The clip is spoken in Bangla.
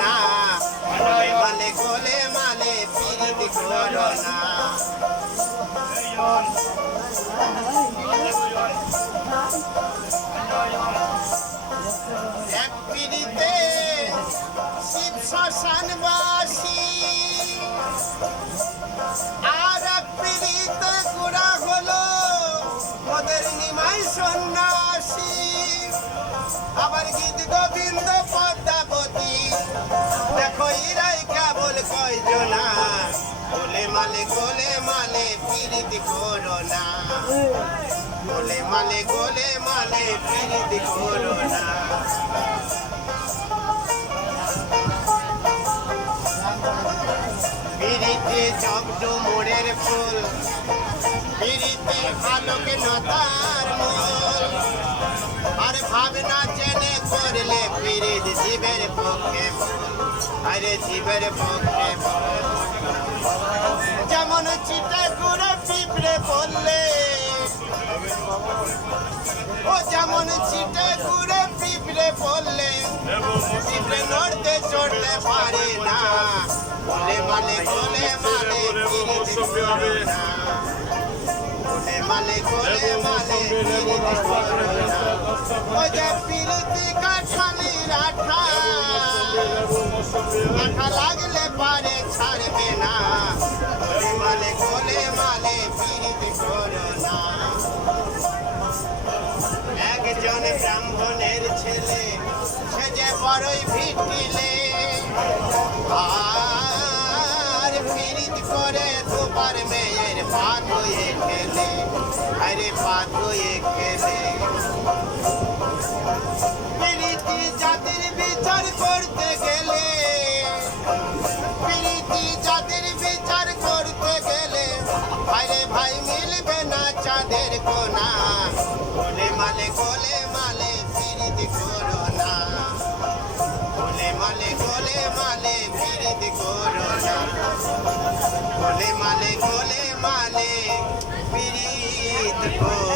না। মালে গোলে মালে পিরিতি করো না। এক পিড়িতে কেবল কয়জনা গোলে মালে গোলে মালে পিরিতি করো না মালে গোলে মালে পিরিতি করো না পিরিতি জব্দ মোড়ের ফুল, পিরিতি আলোকে নতার মূল। আর ভাবনা করলে পিরিত জীবের পক্ষে আরে জীবের পক্ষে যেমন চিটা করে পিঁপড়ে বললে, ও যেমন চিটে ঘুরে পিঁপড়ে পড়লে পিঁপড়ে নড়তে চড়তে পারে না। গোলে মালে গোলে মালে পিরিত করো না। গোলে মালে গোলে মালে পিরিত করো না। ও যে পিরিতি পারে ছাড়বে না। গোলে মালে গোলে মালে পিরিত করো না একজন ব্রাহ্মণের ছেলে, সে যে বড়ই ভিটিলে, আর পিরিত করে দুবার মেয়ের ভাত হয়ে খেলে। আরে ভাত হয়ে খেলে। চাঁদের কোনা গোলে মালে গোলে মালে প্রীতি করো না গোলে মালে গোলে মালে প্রীতি করো না গোলে মালে গোলে মালে প্রীতি করো